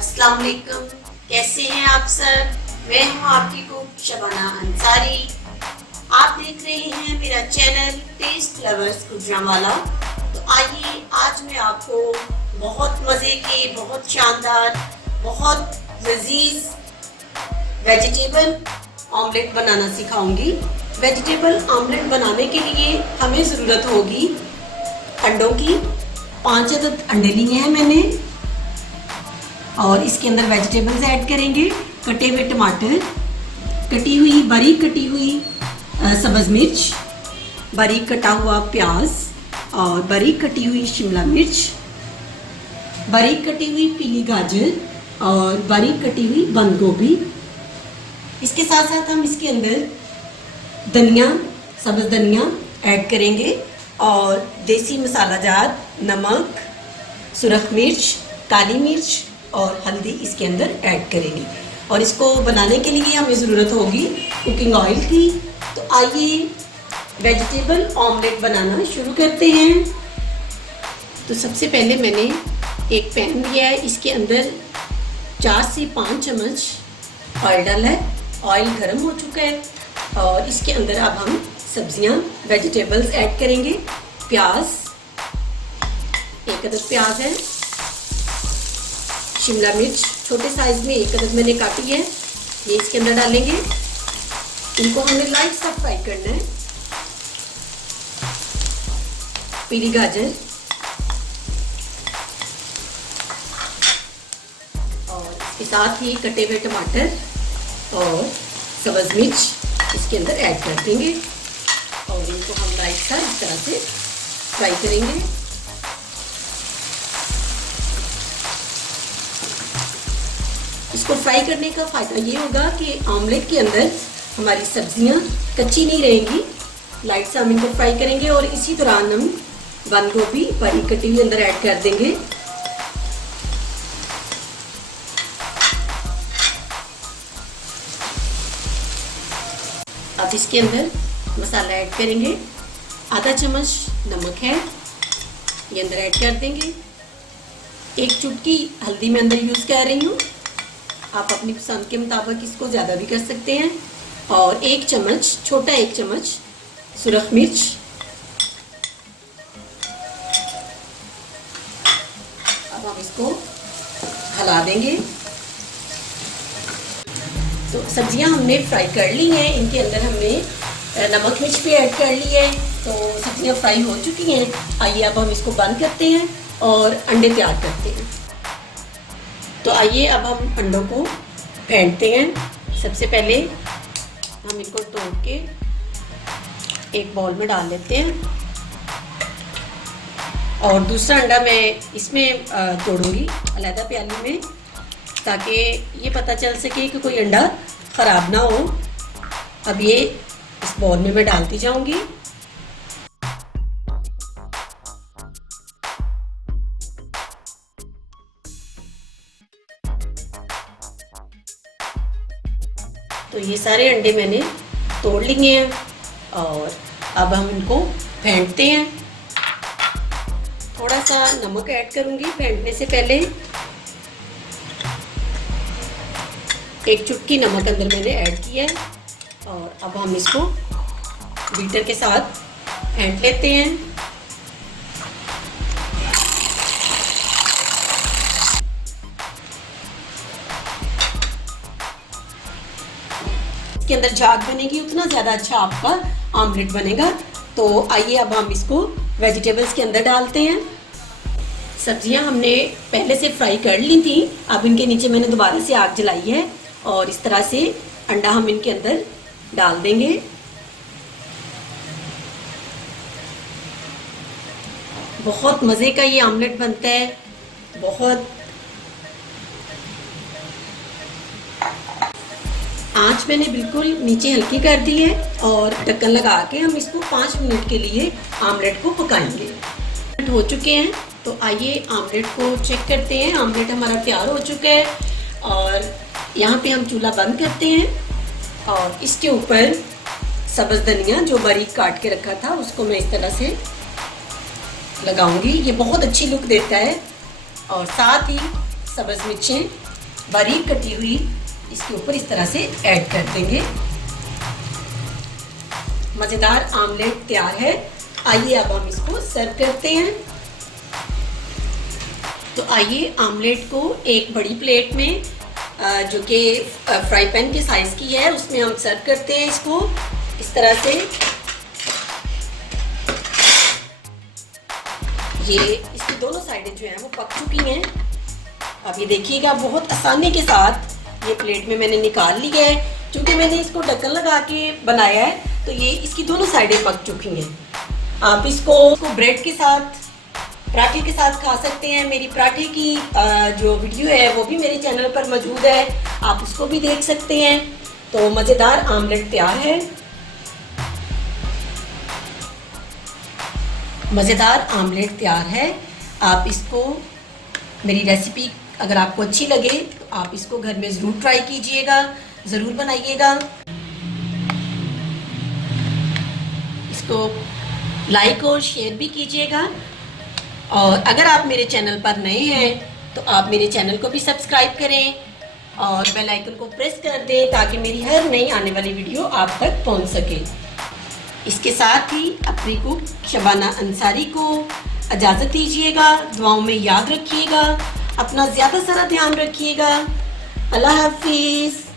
अस्सलाम वालेकुम, कैसे हैं आप सब। मैं हूं आपकी कुक शबाना अंसारी। आप देख रहे हैं मेरा चैनल टेस्ट लवर्स गुजरांवाला। तो आइए आज मैं आपको बहुत मज़े के, बहुत शानदार, बहुत लजीज वेजिटेबल ऑमलेट बनाना सिखाऊंगी। वेजिटेबल ऑमलेट बनाने के लिए हमें ज़रूरत होगी अंडों की। 5 अदद अंडे लिए हैं मैंने और इसके अंदर वेजिटेबल्स ऐड करेंगे। कटे हुए टमाटर, बारीक कटी हुई सब्ज़ मिर्च, बारीक कटा हुआ प्याज और बारीक कटी हुई शिमला मिर्च, बारीक कटी हुई पीली गाजर और बारीक कटी हुई बंद गोभी। इसके साथ साथ हम इसके अंदर धनिया, सब्ज़ धनिया ऐड करेंगे और देसी मसाला जात नमक, सुरख मिर्च, काली मिर्च और हल्दी इसके अंदर ऐड करेंगे। और इसको बनाने के लिए हमें ज़रूरत होगी कुकिंग ऑयल की। तो आइए वेजिटेबल ऑमलेट बनाना शुरू करते हैं। तो सबसे पहले मैंने एक पैन लिया है, इसके अंदर 4 से 5 चम्मच ऑयल डाला है। ऑयल गर्म हो चुका है और इसके अंदर अब हम सब्जियां, वेजिटेबल्स ऐड करेंगे। प्याज, 1 अदद प्याज है, शिमला मिर्च छोटे साइज में 1 अदद मैंने काटी है, ये इसके अंदर डालेंगे। इनको हमें लाइट सा फ्राई करना है। पीली गाजर और इसके साथ ही कटे हुए टमाटर और सब्ज़ मिर्च इसके अंदर ऐड कर देंगे और इनको हम लाइट सा इस तरह से फ्राई करेंगे। इसको फ्राई करने का फ़ायदा ये होगा कि ऑमलेट के अंदर हमारी सब्जियां कच्ची नहीं रहेंगी। लाइट सा हम इनको फ्राई करेंगे और इसी दौरान हम बंद गोभी बारीक कटी हुई अंदर ऐड कर देंगे। अब इसके अंदर मसाला ऐड करेंगे। आधा चम्मच नमक है, ये अंदर ऐड कर देंगे। 1 चुटकी हल्दी मैं अंदर यूज़ कर रही हूँ, आप अपनी पसंद के मुताबिक इसको ज़्यादा भी कर सकते हैं। और 1 चम्मच, छोटा 1 चम्मच सुरख मिर्च। अब हम इसको हिला देंगे। तो सब्जियां हमने फ्राई कर ली हैं, इनके अंदर हमने नमक मिर्च भी ऐड कर ली है, तो सब्जियां फ्राई हो चुकी हैं। आइए अब हम इसको बंद करते हैं और अंडे तैयार करते हैं। तो आइए अब हम अंडों को फेंटते हैं। सबसे पहले हम इनको तोड़ के एक बाउल में डाल लेते हैं और दूसरा अंडा मैं इसमें तोड़ूंगी अलग प्याली में, ताकि ये पता चल सके कि कोई अंडा ख़राब ना हो। अब ये इस बाउल में मैं डालती जाऊंगी। तो ये सारे अंडे मैंने तोड़ लिए हैं और अब हम इनको फेंटते हैं। थोड़ा सा नमक ऐड करूंगी फेंटने से पहले। 1 चुटकी नमक अंदर मैंने ऐड किया है और अब हम इसको बीटर के साथ फेंट लेते हैं। इसके अंदर झाग बनेगी उतना ज़्यादा अच्छा आपका ऑमलेट बनेगा। तो आइए अब हम इसको वेजिटेबल्स के अंदर डालते हैं। सब्जियां हमने पहले से फ्राई कर ली थी, अब इनके नीचे मैंने दोबारा से आग जलाई है और इस तरह से अंडा हम इनके अंदर डाल देंगे। बहुत मज़े का ये ऑमलेट बनता है। बहुत आंच मैंने बिल्कुल नीचे हल्की कर दी है और ढक्कन लगा के हम इसको 5 मिनट के लिए ऑमलेट को पकाएंगे। हो चुके हैं, तो आइए ऑमलेट को चेक करते हैं। ऑमलेट हमारा तैयार हो चुका है और यहाँ पे हम चूल्हा बंद करते हैं और इसके ऊपर सब्ज़ धनिया जो बारीक काट के रखा था उसको मैं इस तरह से लगाऊंगी। ये बहुत अच्छी लुक देता है और साथ ही सब्ज़ मिर्चें बारीक कटी हुई इसके ऊपर इस तरह से ऐड कर देंगे। मज़ेदार आमलेट तैयार है। आइए अब हम इसको सर्व करते हैं। तो आइए आमलेट को एक बड़ी प्लेट में जो कि फ्राई पैन के साइज़ की है उसमें हम सर्व करते हैं। इसको इस तरह से ये इसकी दोनों साइडें जो हैं वो पक चुकी हैं। अब ये देखिएगा बहुत आसानी के साथ ये प्लेट में मैंने निकाल ली है। क्योंकि मैंने इसको ढक्कन लगा के बनाया है तो ये इसकी दोनों साइडें पक चुकी हैं। आप इसको ब्रेड के साथ, पराठे के साथ खा सकते हैं। मेरी पराठे की जो वीडियो है वो भी मेरे चैनल पर मौजूद है, आप उसको भी देख सकते हैं। तो मज़ेदार आमलेट तैयार है। मज़ेदार आमलेट तैयार है। आप इसको, मेरी रेसिपी अगर आपको अच्छी लगे तो आप इसको घर में ज़रूर ट्राई कीजिएगा, ज़रूर बनाइएगा। इसको लाइक और शेयर भी कीजिएगा। और अगर आप मेरे चैनल पर नए हैं तो आप मेरे चैनल को भी सब्सक्राइब करें और बेल आइकन को प्रेस कर दें ताकि मेरी हर नई आने वाली वीडियो आप तक पहुंच सके। इसके साथ ही अपनी कुक शबाना अंसारी को इजाज़त दीजिएगा। दुआओं में याद रखिएगा, अपना ज़्यादा सारा ध्यान रखिएगा। अल्लाह हाफिज़।